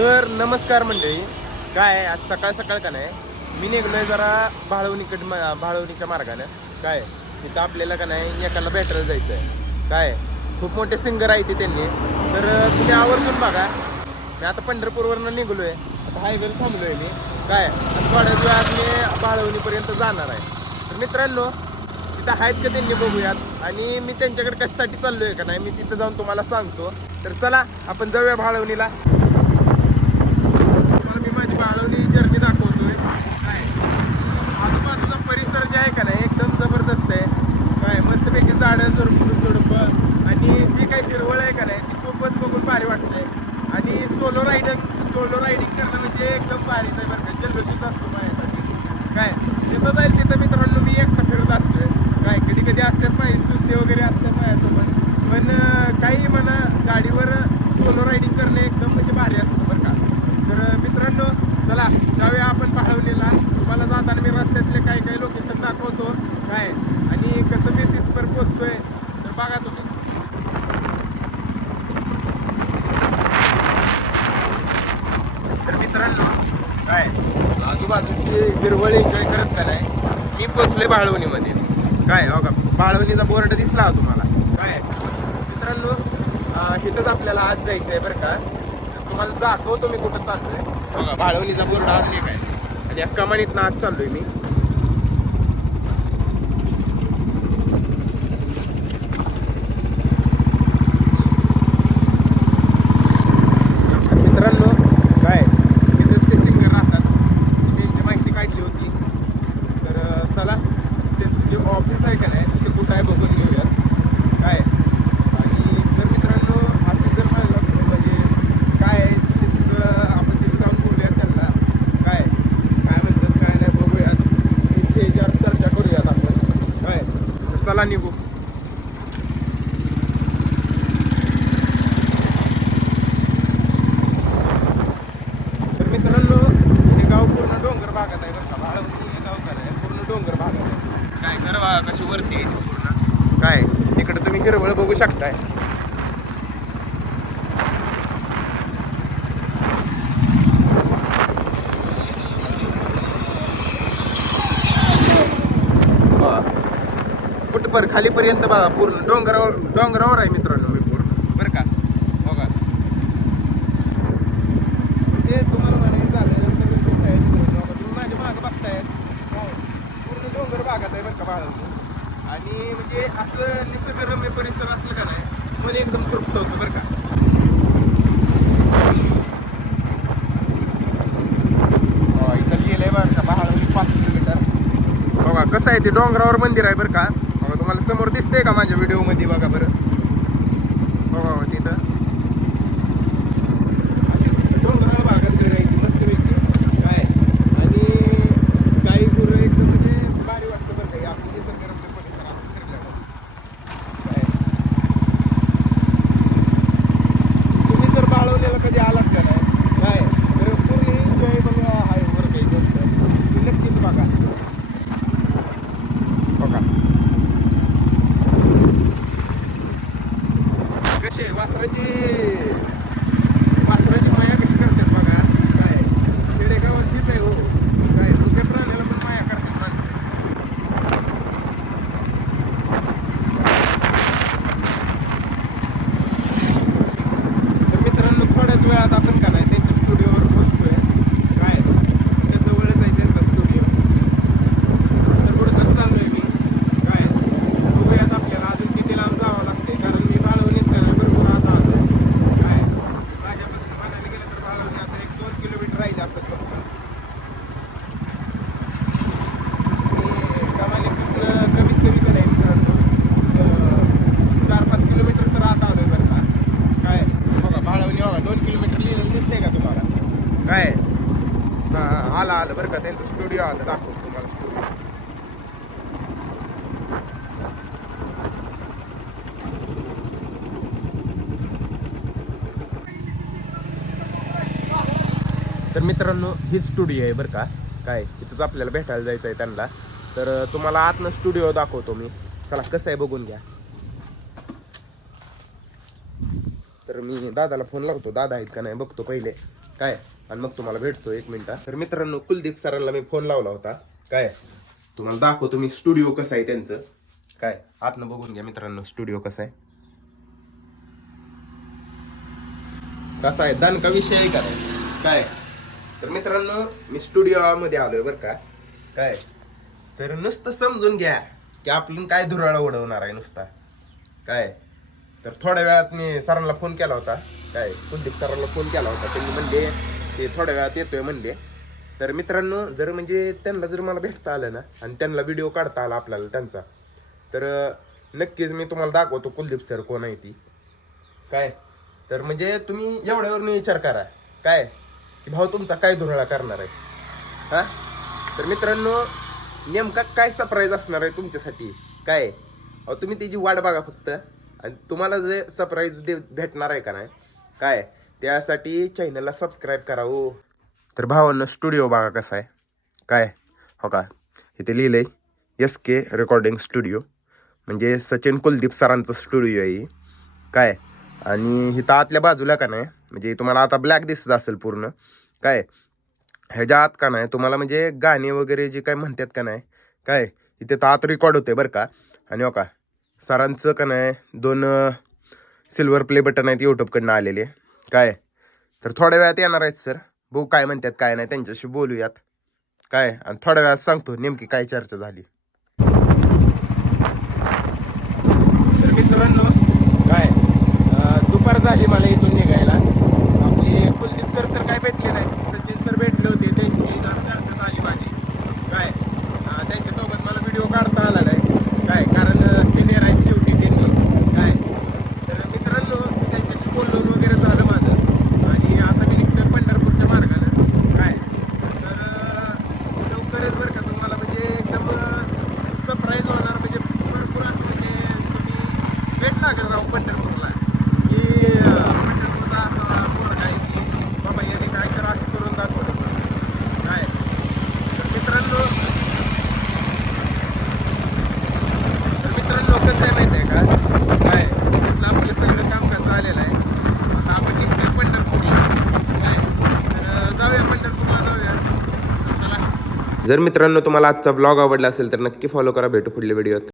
तर नमस्कार मंडळी. काय आहे, आज सकाळ सकाळ का नाही मी निघलोय जरा भाळवणीच्या मार्गाने. काय तिथं आपल्याला का नाही एकाला भेटायला जायचं आहे. काय खूप मोठे सिंगर आहे ते त्यांनी. तर तुम्ही आवर्जून बघा. मी आता पंढरपूरवरनं निघलोय, आता हायवेला थांबलोय मी. काय आता थोड्याच वेळात मी भाळवणीपर्यंत जाणार आहे. तर मित्रांनो तिथं आहेत का त्यांनी बघूयात, आणि मी त्यांच्याकडे कशासाठी चाललोय का नाही मी तिथं जाऊन तुम्हाला सांगतो. तर चला आपण जाऊया भाळवणीला. मी माझी भाळवणी जर्नी दाखवतोय. काय आजूबाजूचा परिसर जे आहे का नाही एकदम जबरदस्त आहे. काय मस्तपैकी झाडं झुडपं आणि जी काही हिरवळ आहे का नाही ती खूपच बघून भारी वाटतंय. आणि सोलो रायडिंग करणं म्हणजे एकदम भारीच आहे बरं का. जल्लोषच असतो माझ्यासाठी. काय जिथं जाईल तिथं मित्रांनो मी एकटा फिरत असतोय. काय कधी कधी असतात माझे चुलते वगैरे असतात माझ्यासोबत, पण काही म्हणा गाडीवर सोलो रायडिंग करणं एकदम म्हणजे भारी असतं बरं का. तर मित्रांनो चला जाऊया आपण भाळवणीला. तुम्हाला जाताना मी रस्त्यातले काही काही लोकेशन दाखवतो. काय आणि कसं मी तिथपर्यंत पोहोचतोय तर बघा तुम्ही. तर मित्रांनो काय आजूबाजूची हिरवळ एन्जॉय करत का नाही मी पोचले भाळवणीमध्ये. काय हो का भाळवणीचा बोर्ड दिसला हा तुम्हाला. काय मित्रांनो इथंच आपल्याला आज जायचं आहे बरं का. तुम्हाला दाखवतो मी कुठं चाललोय. बघा भाळवणीचा बोर्ड आज एक आहे आणि या कमानीतनं आज चाललोय मी. मित्रांनो काय तिथेच ते सिंगर राहतात, त्यांची माहिती काढली होती. तर चला त्यांचं जे ऑफिस आहे का नाही ते कुठं आहे बघून घेऊयात. काय आणि तर मित्रांनो असं जर म्हणलं म्हणजे काय तिथं आपण तिथे जाऊन बोलूयात त्यांना. काय काय म्हणतात काय नाही बघूयात, त्यांची याच्यावर चर्चा करूयात आपण. काय तर चला निघू. तर मित्रांनो हे गाव पूर्ण डोंगर भागात आहे बरं का. भाळवणी हे गाव काय आहे पूर्ण डोंगर भागात आहे. काय घर बघा कशी वरती आहे ती पूर्ण. काय इकडे तुम्ही हिरवळ बघू शकताय. फुटपर खालीपर्यंत बघा पूर्ण डोंगरावर आहे मित्रांनो मी पूर्ण बरं का. बघा ते तुम्हाला म्हणायचं झालं तर कसं आहे मित्रांनो, तुम्ही माझ्या मागं बघताय काय पूर्ण डोंगर भागात आहे बरं का भाळवणी. आणि म्हणजे असं निसर्गरम्य परिसर असलं का नाही मध्ये एकदम तृप्त होतं बरं का. इथं लिहिलंय बरं का भाळवणी 5 किलोमीटर. बघा कसं आहे ते डोंगरावर मंदिर आहे बरं का. बघा तुम्हाला समोर दिसतंय का माझ्या व्हिडिओमध्ये. बघा बरं बघा तिथं अशी डोंगराळ भागात घर आहे मस्तपैकी. काय आणि गाई गुरं एकदम म्हणजे भारी वाटतं बरं का असं निसर्गरम्य परिसरात फिरल्यावर. काय तुम्ही जर भाळवणीला कधी आलात का नाही काय तर पूर्ण एन्जॉय बघा आहे बरं काही गोष्ट तुम्ही नक्कीच बघा. बघा कसे वासराची माया कशी करतात बघा. काय खेडेगावात हीच आहे हो. काय मुख्य प्राण्याला पण माया करतात माणसं. तर मित्रांनो थोड्याच वेळात आपण का नाही त्यांच्या स्टुडिओवर पोहोचतोय. काय त्या जवळच आहे त्यांचा स्टुडिओ. तर पुढं चाललोय मी. काय बघूयात आपल्याला अजून किती लांब जावं लागते, कारण मी भाळवणीत का नाही भरपूर आता आलोय. काय माझ्यापासून म्हणायला गेलं तर भाळवणी आता 1-2 किलोमीटर राहिले असं फक्त. कमालीपासून कमीत कमी का नाही मित्रांनो 4-5 किलोमीटर तर आता आलोय बरं का. काय बघा भाळवणी बघा 2 किलोमीटर लिहिलं दिसतंय का तुम्हाला. काय आलं बरं का त्यांचं स्टुडिओ आलं. दाखवतो तुम्हाला स्टुडिओ. तर मित्रांनो ही स्टुडिओ आहे बरं का. काय तिथंच आपल्याला भेटायला जायचं आहे त्यांना. तर तुम्हाला आतनं स्टुडिओ दाखवतो मी. चला कसं आहे बघून घ्या. तर मी दादाला फोन लावतो, दादा आहेत का नाही बघतो पहिले. काय, आणि मग तुम्हाला भेटतो 1 मिनिटा. तर मित्रांनो, कुलदीप सरांना मी फोन लावला होता. काय, तुम्हाला दाखवतो मी स्टुडिओ कसं आहे त्यांचं. काय, आतनं बघून घ्या मित्रांनो स्टुडिओ कसं आहे. कसा आहे दणका विषय आहे का नाही. काय, तर मित्रांनो मी स्टुडिओ मध्ये आलोय बरं का. काय, तर नुसतं समजून घ्या की आपण काय धुराळा उडवणार आहे नुसता. काय, तर थोड्या वेळात मी सरांना फोन केला होता. काय, कुलदीप सरांना फोन केला होता. त्यांनी म्हणले ते थोड्या वेळात येतोय म्हणले. तर मित्रांनो, जर म्हणजे त्यांना जर मला भेटता आलं ना आणि त्यांना व्हिडिओ काढता आला आपल्याला त्यांचा, तर नक्कीच मी तुम्हाला दाखवतो कुलदीप सर कोण आहे ती. काय, तर म्हणजे तुम्ही एवढ्यावर विचार करा काय की भाऊ तुमचा काय धुराळा करणार आहे. हा, तर मित्रांनो, नेमका काय सरप्राईज असणार आहे तुमच्यासाठी. काय, अहो तुम्ही त्याची वाट बघा फक्त. आणि तुम्हाला जे सरप्राईज भेटणार आहे का नाही, काय त्यासाठी चॅनलला सबस्क्राईब करा हो. तर भावांनो, स्टुडिओ बघा कसा आहे. काय, हो का, इथे लिहिलंय SK रेकॉर्डिंग स्टुडिओ, म्हणजे सचिन कुलदीप सरांचं स्टुडिओ आहे. काय, आणि इथं आतल्या बाजूला का नाही, म्हणजे तुम्हाला आता ब्लॅक दिसत असेल पूर्ण. काय, ह्याच्या आत का नाही तुम्हाला म्हणजे गाणे वगैरे जे काय म्हणतात का नाही, काय इथे तर आत रेकॉर्ड होते बरं का. आणि हो का, सरांचं का नाही 2 सिल्वर प्ले बटन आहेत यूट्यूबकडनं आलेले. काय, तर थोड्या वेळात येणार आहेत सर. बघू काय म्हणतात काय नाही, त्यांच्याशी बोलूयात. काय, आणि थोड्या वेळात सांगतो नेमकी काय चर्चा झाली. तर मित्रांनो, काय दुपार झाली मला इथून निघायला. आपले कुलदीप सर तर काय भेटले नाही, सचिन सर भेटले होते. त्यांची चर्चा झाली माझी. काय, त्यांच्यासोबत मला व्हिडिओ काढता आला नाही. काय, कारण सिनियर आहेत शेवटी त्यांनी. काय, तर मित्रांनो, त्यांच्याशी बोलून वगैरे झालं माझं. आणि आता मी निघतोय पंढरपूरच्या मार्गानं. काय, तर लवकरच बरं का तुम्हाला म्हणजे एकदम सरप्राईज होणार. म्हणजे भरपूर असं म्हणजे तुम्ही भेट लागेल राव पंढरपूरला की पंढरपूरचा असा पोरगा आहे की बाबा याने काय तर असं करून दाखवलं. काय, तर मित्रांनो, कसं आहे माहिती आहे का. काय, म्हटलं आपलं सगळं कामकाज झालेलं आहे. आता आपण निघतोय पंढरपूरला. काय, तर जाऊया पंढरपूरला जाऊया. चला. जर मित्रांनो तुम्हाला आजचा व्लॉग आवडला असेल तर नक्की फॉलो करा. भेटू पुढल्या व्हिडिओत.